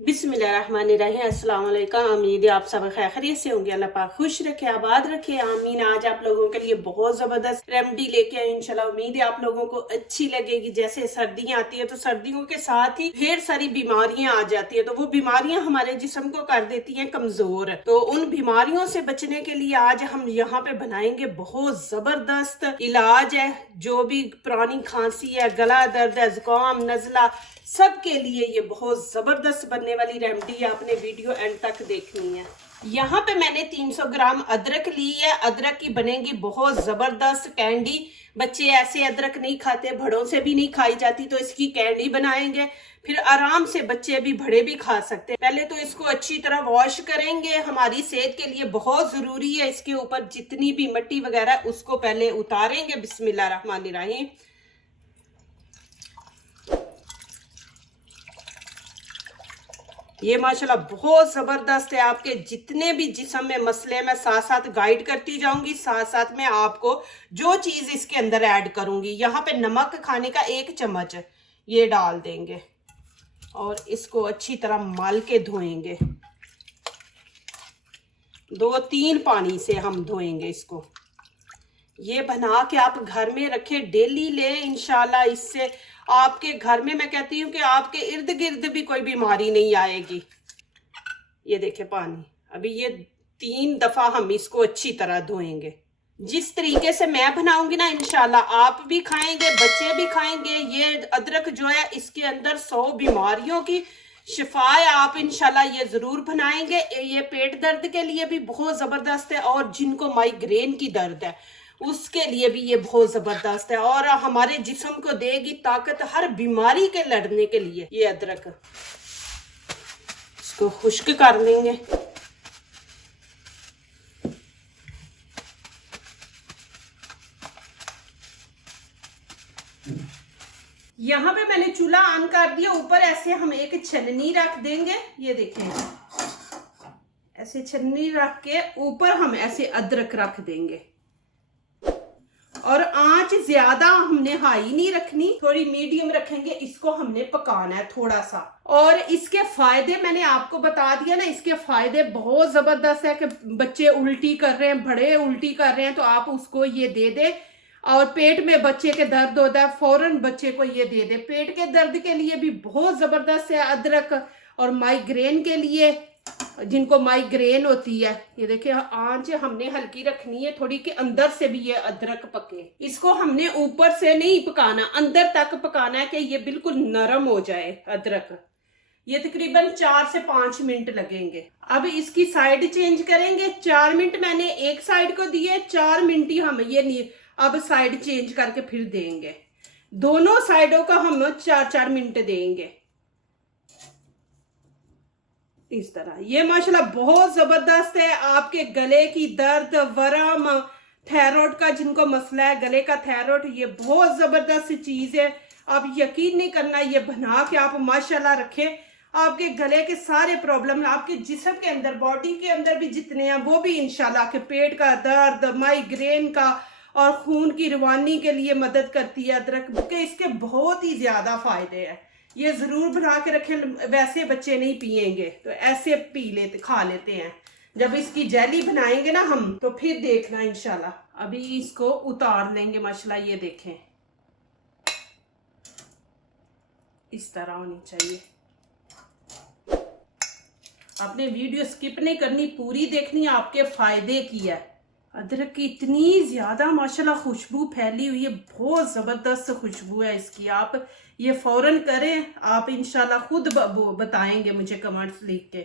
बिस्मिल्लाहिर्रहमानिर्रहीम। अस्सलाम वालेकुम। उम्मीद है आप सब खैरियत से होंगे। अल्लाह पाक खुश रखे, आबाद रखे, आमीन। आज आप लोगों के लिए बहुत ज़बरदस्त रेमेडी लेके आई इंशाल्लाह। उम्मीद है आप लोगों को अच्छी लगेगी। जैसे सर्दियाँ आती है तो सर्दियों के साथ ही ढेर सारी बीमारियां आ जाती है, तो वो बीमारियां हमारे जिस्म को कर देती हैं कमजोर। तो उन बीमारियों से बचने के लिए आज हम यहाँ पे बनाएंगे बहुत जबरदस्त इलाज है। जो भी पुरानी खांसी है, गला दर्द है, जुकाम, नजला, सबके लिए ये बहुत जबरदस्त बनने वाली रेमेडी है। आपने वीडियो एंड तक देखनी है। यहाँ पे मैंने 300 ग्राम अदरक ली है। अदरक की बनेगी बहुत जबरदस्त कैंडी। बच्चे ऐसे अदरक नहीं खाते, बड़ों से भी नहीं खाई जाती, तो इसकी कैंडी बनाएंगे। फिर आराम से बच्चे भी बड़े भी खा सकते हैं। पहले तो इसको अच्छी तरह वॉश करेंगे, हमारी सेहत के लिए बहुत जरूरी है। इसके ऊपर जितनी भी मिट्टी वगैरह उसको पहले उतारेंगे। बिस्मिल्लाहिर्रहमानिर्रहीम। ये माशाल्लाह बहुत जबरदस्त है। आपके जितने भी जिस्म में मसले मैं साथ साथ गाइड करती जाऊंगी, साथ साथ में आपको जो चीज इसके अंदर ऐड करूंगी। यहाँ पे नमक खाने का 1 चम्मच ये डाल देंगे और इसको अच्छी तरह मल के धोएंगे। 2-3 पानी से हम धोएंगे इसको। ये बना के आप घर में रखें, डेली लें इंशाल्लाह। इससे आपके घर में, मैं कहती हूँ कि आपके इर्द गिर्द भी कोई बीमारी नहीं आएगी। ये देखें पानी, अभी ये 3 दफा हम इसको अच्छी तरह धोएंगे। जिस तरीके से मैं बनाऊंगी ना इंशाल्लाह आप भी खाएंगे, बच्चे भी खाएंगे। ये अदरक जो है इसके अंदर 100 बीमारियों की शिफा है। आप इंशाल्लाह ये जरूर बनाएंगे। ये पेट दर्द के लिए भी बहुत जबरदस्त है और जिनको माइग्रेन की दर्द है उसके लिए भी ये बहुत जबरदस्त है और हमारे जिस्म को देगी ताकत हर बीमारी के लड़ने के लिए। ये अदरक इसको खुश्क कर लेंगे। यहाँ पे मैंने चूल्हा ऑन कर दिया। ऊपर ऐसे हम एक छन्नी रख देंगे। ये देखें, ऐसे छन्नी रख के ऊपर हम ऐसे अदरक रख देंगे और आंच ज्यादा हमने हाई नहीं रखनी, थोड़ी मीडियम रखेंगे। इसको हमने पकाना है थोड़ा सा। और इसके फायदे मैंने आपको बता दिया ना, इसके फायदे बहुत जबरदस्त है कि बच्चे उल्टी कर रहे हैं, बड़े उल्टी कर रहे हैं, तो आप उसको ये दे दे। और पेट में बच्चे के दर्द होता है, फौरन बच्चे को ये दे दे। पेट के दर्द के लिए भी बहुत जबरदस्त है अदरक। और माइग्रेन के लिए, जिनको माइग्रेन होती है, ये देखिए आंच हमने हल्की रखनी है थोड़ी, के अंदर से भी ये अदरक पके। इसको हमने ऊपर से नहीं पकाना, अंदर तक पकाना है कि ये बिल्कुल नरम हो जाए अदरक। ये तकरीबन 4 से 5 मिनट लगेंगे। अब इसकी साइड चेंज करेंगे। 4 मिनट मैंने एक साइड को दिए, 4 मिनट ही हम ये अब साइड चेंज करके फिर देंगे। दोनों साइडों का हम 4-4 मिनट देंगे इस तरह। ये माशाल्लाह बहुत जबरदस्त है। आपके गले की दर्द, वरम, थायराइड का जिनको मसला है, गले का थायराइड, ये बहुत जबरदस्त चीज है। आप यकीन नहीं करना, ये बना के आप माशाल्लाह रखें, आपके गले के सारे प्रॉब्लम, आपके जिस्म के अंदर, बॉडी के अंदर भी जितने हैं वो भी इंशाल्लाह, के पेट का दर्द, माइग्रेन का और खून की रवानी के लिए मदद करती है अदरक के। इसके बहुत ही ज्यादा फायदे हैं। ये जरूर बना के रखें। वैसे बच्चे नहीं पिएंगे तो ऐसे पी लेते, खा लेते हैं। जब इसकी जेली बनाएंगे ना हम, तो फिर देखना इंशाल्लाह। अभी इसको उतार लेंगे माशाल्लाह। ये देखें इस तरह होनी चाहिए। आपने वीडियो स्किप नहीं करनी, पूरी देखनी, आपके फायदे की है। अदरक की इतनी ज्यादा माशाल्लाह खुशबू फैली हुई है, बहुत जबरदस्त खुशबू है इसकी। आप ये फौरन करें, आप इंशाल्लाह खुद बताएंगे मुझे कमेंट्स लिख के।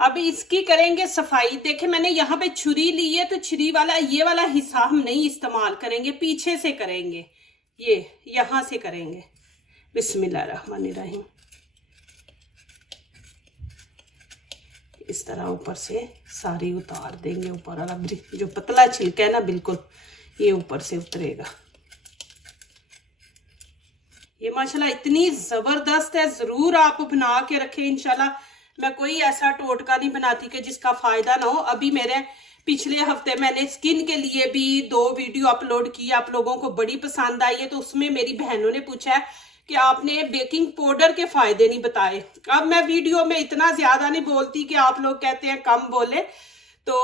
अब इसकी करेंगे सफाई। देखें मैंने यहाँ पे छुरी ली है, तो छुरी वाला ये वाला हिस्सा हम नहीं इस्तेमाल करेंगे, पीछे से करेंगे। ये यहाँ से करेंगे। बिस्मिल्लाहिर्रहमानिर्रहीम। इस तरह ऊपर से सारी उतार देंगे। ऊपर वाला जो पतला छिलका है ना, बिल्कुल ये ऊपर से उतरेगा। ये माशाल्लाह इतनी जबरदस्त है, जरूर आप बना के रखें इंशाल्लाह। मैं कोई ऐसा टोटका नहीं बनाती कि जिसका फायदा ना हो। अभी मेरे पिछले हफ्ते मैंने स्किन के लिए भी 2 वीडियो अपलोड की, आप लोगों को बड़ी पसंद आई है। तो उसमें मेरी बहनों ने पूछा है कि आपने बेकिंग पाउडर के फायदे नहीं बताए। अब मैं वीडियो में इतना ज्यादा नहीं बोलती कि आप लोग कहते हैं कम बोले, तो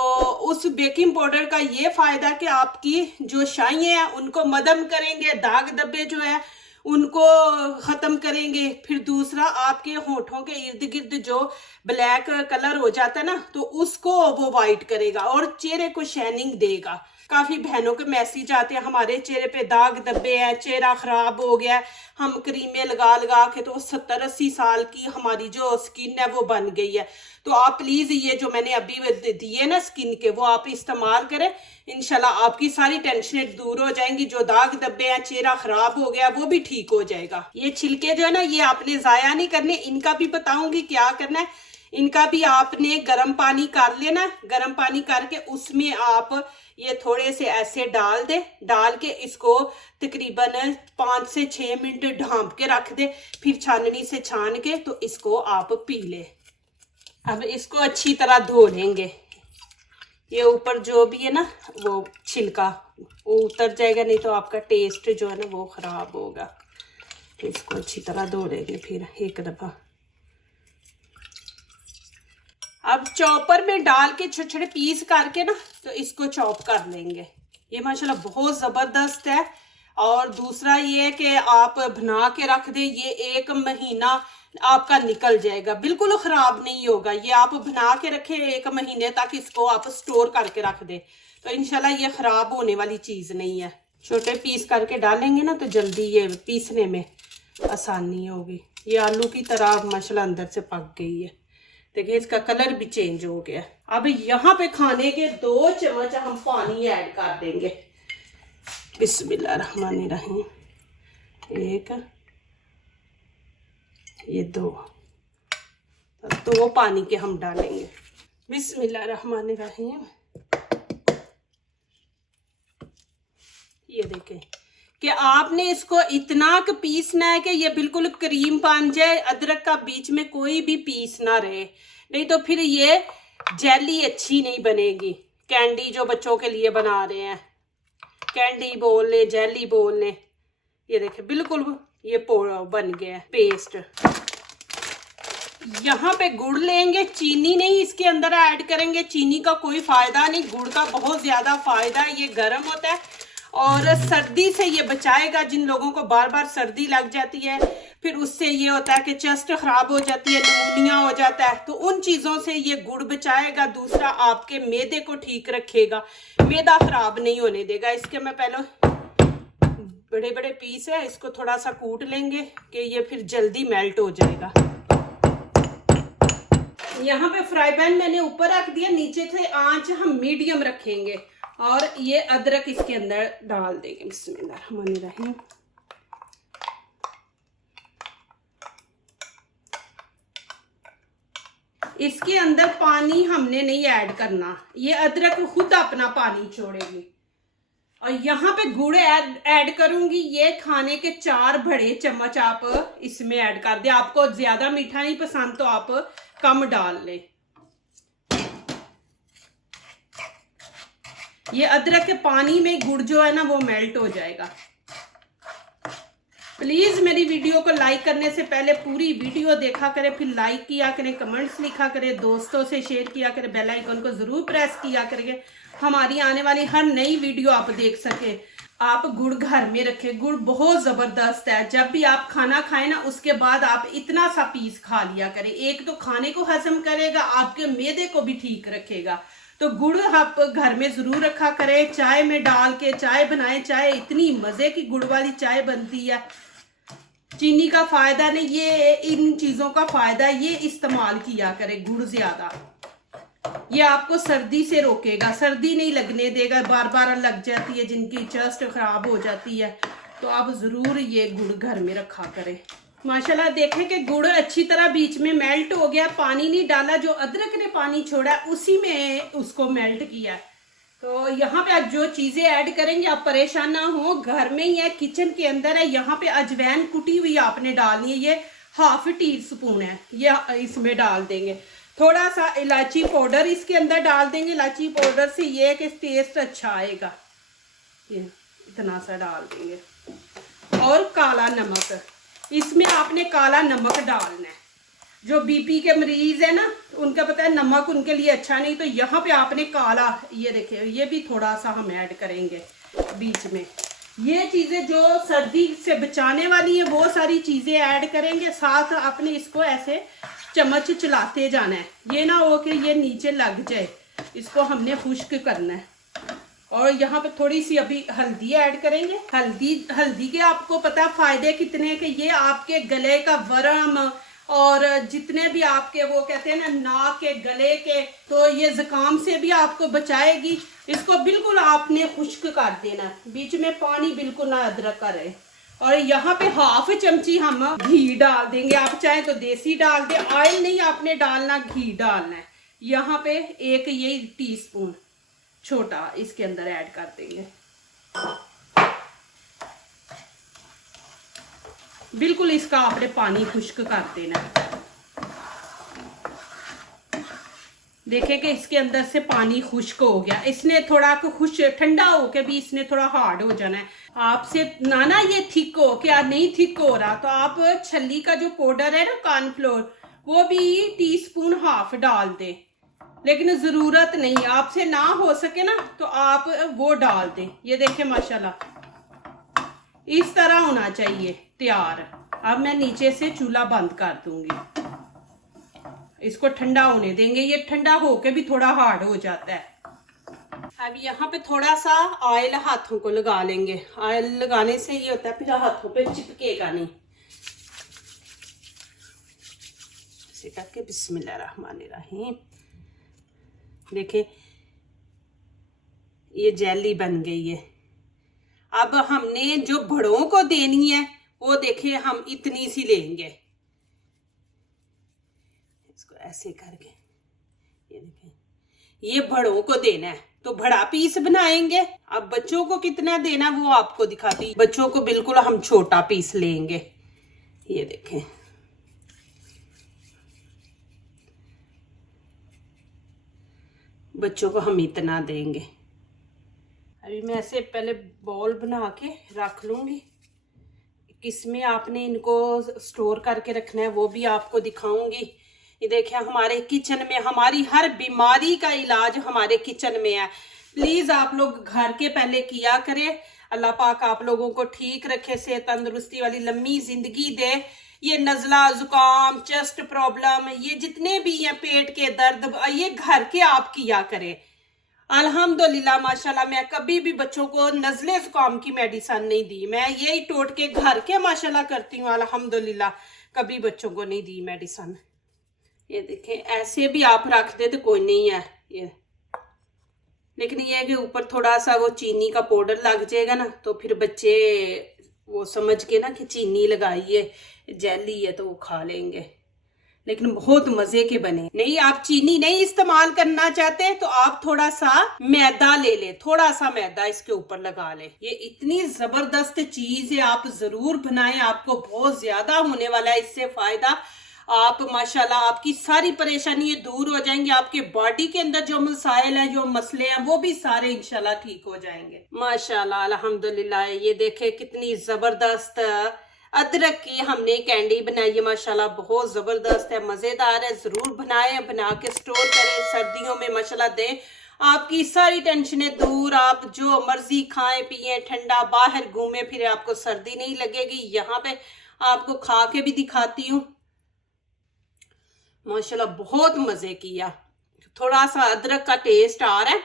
उस बेकिंग पाउडर का ये फायदा कि आपकी जो शाइयाँ हैं उनको मदम करेंगे, दाग धब्बे जो है उनको खत्म करेंगे। फिर दूसरा, आपके होठों के इर्द गिर्द जो ब्लैक कलर हो जाता है ना, तो उसको वो वाइट करेगा और चेहरे को शाइनिंग देगा। काफी बहनों के मैसेज आते हैं हमारे चेहरे पे दाग धब्बे हैं, चेहरा खराब हो गया, हम क्रीमें लगा लगा के तो 70-80 साल की हमारी जो स्किन है वो बन गई है। तो आप प्लीज ये जो मैंने अभी दिए ना स्किन के, वो आप इस्तेमाल करें। इंशाल्लाह आपकी सारी टेंशनें दूर हो जाएंगी। जो दाग धब्बे हैं, चेहरा खराब हो गया, वो भी ठीक हो जाएगा। ये छिलके जो है ना, ये आपने जाया नहीं करने, इनका भी बताऊंगी क्या करना है। इनका भी आपने गर्म पानी कर लेना, गर्म पानी करके उसमें आप ये थोड़े से ऐसे डाल दे, डाल के इसको तकरीबन 5 से 6 मिनट ढांप के रख दे, फिर छाननी से छान के तो इसको आप पी ले। अब इसको अच्छी तरह धो लेंगे। ये ऊपर जो भी है ना वो छिलका वो उतर जाएगा, नहीं तो आपका टेस्ट जो है ना वो खराब होगा। तो इसको अच्छी तरह धो लेंगे फिर एक दफा। अब चॉपर में डाल के छोटे छोटे पीस करके ना तो इसको चॉप कर लेंगे। ये माशाल्लाह बहुत ज़बरदस्त है। और दूसरा ये है कि आप बना के रख दे, ये 1 महीना आपका निकल जाएगा, बिल्कुल ख़राब नहीं होगा। ये आप बना के रखें 1 महीने तक, इसको आप स्टोर करके रख दे तो इंशाल्लाह ये ख़राब होने वाली चीज़ नहीं है। छोटे पीस करके डालेंगे ना तो जल्दी ये पीसने में आसानी होगी। ये आलू की तरह माशाल्लाह अंदर से पक गई है। देखिए इसका कलर भी चेंज हो गया। अब यहाँ पे खाने के 2 चम्मच हम पानी ऐड कर देंगे। बिस्मिल्लाहिर्रहमानिर्रहीम। 1, ये 2 पानी के हम डालेंगे। बिस्मिल्लाहिर्रहमानिर्रहीम। ये देखें कि आपने इसको इतना पीसना है कि ये बिल्कुल क्रीम बन जाए, अदरक का बीच में कोई भी पीस ना रहे, नहीं तो फिर ये जेली अच्छी नहीं बनेगी। कैंडी जो बच्चों के लिए बना रहे हैं, कैंडी बोल ले, जेली बोल ले, ये देखें बिल्कुल ये बन गया पेस्ट। यहाँ पे गुड़ लेंगे, चीनी नहीं इसके अंदर ऐड करेंगे। चीनी का कोई फायदा नहीं, गुड़ का बहुत ज्यादा फायदा है। ये गर्म होता है और सर्दी से ये बचाएगा। जिन लोगों को बार बार सर्दी लग जाती है, फिर उससे ये होता है कि चेस्ट खराब हो जाती है, निमोनिया हो जाता है, तो उन चीज़ों से ये गुड़ बचाएगा। दूसरा आपके मैदे को ठीक रखेगा, मैदा खराब नहीं होने देगा। इसके मैं पहले बड़े बड़े पीस है, इसको थोड़ा सा कूट लेंगे कि ये फिर जल्दी मेल्ट हो जाएगा। यहाँ पे फ्राई पैन मैंने ऊपर रख दिया, नीचे से आंच हम मीडियम रखेंगे और ये अदरक इसके अंदर डाल देंगे। बिस्मिल्लाहिर्रहमानिर्रहीम। इसके अंदर पानी हमने नहीं ऐड करना, ये अदरक खुद अपना पानी छोड़ेगी। और यहाँ पे गुड़ ऐड करूंगी। ये खाने के 4 बड़े चम्मच आप इसमें ऐड कर दे। आपको ज्यादा मीठा नहीं पसंद तो आप कम डाल लें। ये अदरक के पानी में गुड़ जो है ना वो मेल्ट हो जाएगा। प्लीज मेरी वीडियो को लाइक करने से पहले पूरी वीडियो देखा करें, फिर लाइक किया करें, कमेंट्स लिखा करें, दोस्तों से शेयर किया करें, बेल आइकन को जरूर प्रेस किया करें, हमारी आने वाली हर नई वीडियो आप देख सके। आप गुड़ घर में रखें, गुड़ बहुत जबरदस्त है। जब भी आप खाना खाएं ना उसके बाद आप इतना सा पीस खा लिया करें। एक तो खाने को हजम करेगा, आपके मैदे को भी ठीक रखेगा। तो गुड़ आप घर में जरूर रखा करें। चाय में डाल के चाय बनाएं, चाय इतनी मजे की गुड़ वाली चाय बनती है। चीनी का फायदा नहीं, ये इन चीजों का फायदा, ये इस्तेमाल किया करें गुड़ ज्यादा। ये आपको सर्दी से रोकेगा, सर्दी नहीं लगने देगा। बार बार लग जाती है, जिनकी चेस्ट खराब हो जाती है, तो आप जरूर ये गुड़ घर में रखा करें। माशाल्लाह देखें कि गुड़ अच्छी तरह बीच में मेल्ट हो गया। पानी नहीं डाला, जो अदरक ने पानी छोड़ा उसी में उसको मेल्ट किया। तो यहाँ पे आप जो चीजें ऐड करेंगे आप परेशान ना हो, घर में ही है, किचन के अंदर है। यहाँ पे अजवैन कुटी हुई आपने डालनी है, ये 1/2 टीस्पून है, ये इसमें डाल देंगे। थोड़ा सा इलायची पाउडर इसके अंदर डाल देंगे। इलायची पाउडर से ये कि टेस्ट अच्छा आएगा, ये इतना सा डाल देंगे। और काला नमक, इसमें आपने काला नमक डालना है। जो बीपी के मरीज है ना, उनका पता है नमक उनके लिए अच्छा नहीं, तो यहाँ पे आपने काला, ये देखिए ये भी थोड़ा सा हम ऐड करेंगे बीच में। ये चीज़ें जो सर्दी से बचाने वाली है वो सारी चीज़ें ऐड करेंगे। साथ आपने इसको ऐसे चम्मच चलाते जाना है, ये ना हो कि ये नीचे लग जाए। इसको हमने खुश्क करना है। और यहाँ पे थोड़ी सी अभी हल्दी ऐड करेंगे। हल्दी के आपको पता फायदे कितने हैं कि ये आपके गले का वर्म और जितने भी आपके वो कहते हैं ना नाक के गले के, तो ये जुकाम से भी आपको बचाएगी। इसको बिल्कुल आपने खुश्क कर देना, बीच में पानी बिल्कुल ना अदरक का रहे। और यहाँ पे हाफ चमची हम घी डाल देंगे। आप चाहे तो देसी डाल दे, ऑयल नहीं आपने डालना, घी डालना है। यहाँ पे एक ये टीस्पून छोटा इसके अंदर ऐड कर देंगे। बिल्कुल इसका आपने पानी खुश्क कर देना है। देखें कि इसके अंदर से पानी खुश्क हो गया। इसने थोड़ा खुश ठंडा हो के भी इसने थोड़ा हार्ड हो जाना है। आपसे ना ये थिक हो, क्या नहीं थिक हो रहा, तो आप छल्ली का जो पाउडर है ना कॉर्नफ्लोर, वो भी टीस्पून हाफ डाल दें। लेकिन ज़रूरत नहीं, आपसे ना हो सके ना तो आप वो डाल दें। ये देखें माशाल्लाह इस तरह होना चाहिए तैयार। अब मैं नीचे से चूल्हा बंद कर दूंगी, इसको ठंडा होने देंगे। ये ठंडा होके भी थोड़ा हार्ड हो जाता है। अब यहाँ पे थोड़ा सा ऑयल हाथों को लगा लेंगे। ऑयल लगाने से ये होता है फिर हाथों पे चिपकेगा नहीं। ऐसे करके बिस्मिल्लाहिर्रहमानिर्रहीम। देखें ये जेली बन गई है। अब हमने जो बड़ों को देनी है वो देखें हम इतनी सी लेंगे, इसको ऐसे करके ये देखें, ये बड़ों को देना है तो बड़ा पीस बनाएंगे। अब बच्चों को कितना देना वो आपको दिखाती। बच्चों को बिल्कुल हम छोटा पीस लेंगे। ये देखें बच्चों को हम इतना देंगे। अभी मैं ऐसे पहले बॉल बना के रख लूंगी। किसमें आपने इनको स्टोर करके रखना है वो भी आपको दिखाऊंगी। ये देखिए हमारे किचन में हमारी हर बीमारी का इलाज हमारे किचन में है। प्लीज आप लोग घर के पहले किया करें। अल्लाह पाक आप लोगों को ठीक रखे, सेहत तंदुरुस्ती वाली लंबी जिंदगी दे। ये नज़ला, जुकाम, चेस्ट प्रॉब्लम, ये जितने भी हैं पेट के दर्द, ये घर के आप किया करें। अल्हम्दुलिल्लाह माशाल्लाह मैं कभी भी बच्चों को नज़ले जुकाम की मेडिसिन नहीं दी। मैं यही टोट के घर के माशाल्लाह करती हूँ। अल्हम्दुलिल्लाह कभी बच्चों को नहीं दी मेडिसिन। ये देखें ऐसे भी आप रख दे तो कोई नहीं है ये, लेकिन ये है कि ऊपर थोड़ा सा वो चीनी का पाउडर लग जाएगा ना, तो फिर बच्चे वो समझ के ना कि चीनी लगाई है जेली है तो वो खा लेंगे। लेकिन बहुत मजे के बने। नहीं आप चीनी नहीं इस्तेमाल करना चाहते तो आप थोड़ा सा मैदा ले ले, थोड़ा सा मैदा इसके ऊपर लगा ले। ये इतनी जबरदस्त चीज है, आप जरूर बनाएं, आपको बहुत ज्यादा होने वाला है इससे फायदा। आप माशाल्लाह आपकी सारी परेशानी दूर हो जाएंगी। आपके बॉडी के अंदर जो मसाइल हैं, जो मसले हैं, वो भी सारे इंशाल्लाह ठीक हो जाएंगे माशाल्लाह अल्हम्दुलिल्लाह। ये देखे कितनी जबरदस्त अदरक की हमने कैंडी बनाई है माशाल्लाह, बहुत जबरदस्त है, मजेदार है। जरूर बनाएं, बना के स्टोर करें, सर्दियों में माशाल्लाह दें। आपकी सारी टेंशनें दूर, आप जो मर्जी खाएं पिए, ठंडा बाहर घूमे फिरे, आपको सर्दी नहीं लगेगी। यहाँ पे आपको खा के भी दिखाती हूँ माशाल्लाह, बहुत मजे किया। थोड़ा सा अदरक का टेस्ट आ रहा है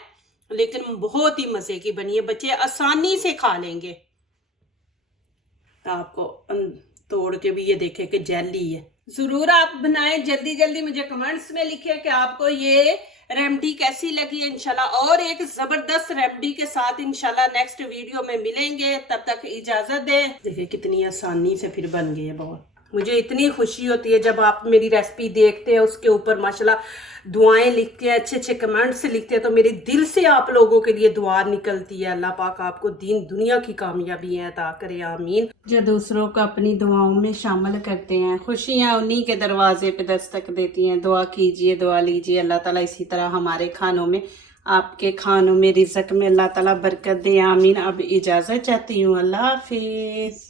लेकिन बहुत ही मजे की बनी है, बच्चे आसानी से खा लेंगे। आपको तोड़ के भी ये देखे कि जेली है। जरूर आप बनाएं, जल्दी जल्दी मुझे कमेंट्स में लिखें कि आपको ये रेमेडी कैसी लगी। इंशाल्लाह और एक जबरदस्त रेमेडी के साथ इंशाल्लाह नेक्स्ट वीडियो में मिलेंगे। तब तक इजाजत दें। देखिए कितनी आसानी से फिर बन गई है बहुत। मुझे इतनी खुशी होती है जब आप मेरी रेसिपी देखते हैं, उसके ऊपर माशाल्लाह दुआएं लिखते हैं, अच्छे अच्छे कमेंट्स लिखते हैं, तो मेरे दिल से आप लोगों के लिए दुआ निकलती है। अल्लाह पाक आपको दीन दुनिया की कामयाबी अता करे, आमीन। जो दूसरों को अपनी दुआओं में शामिल करते हैं, खुशियां उन्हीं के दरवाजे पे दस्तक देती हैं। दुआ कीजिए, दुआ लीजिए, अल्लाह ताला इसी तरह हमारे खानों में, आपके खानों में, रिज़्क में अल्लाह ताला बरकत दे, आमीन। अब इजाज़त चाहती हूँ, अल्लाह हाफिज़।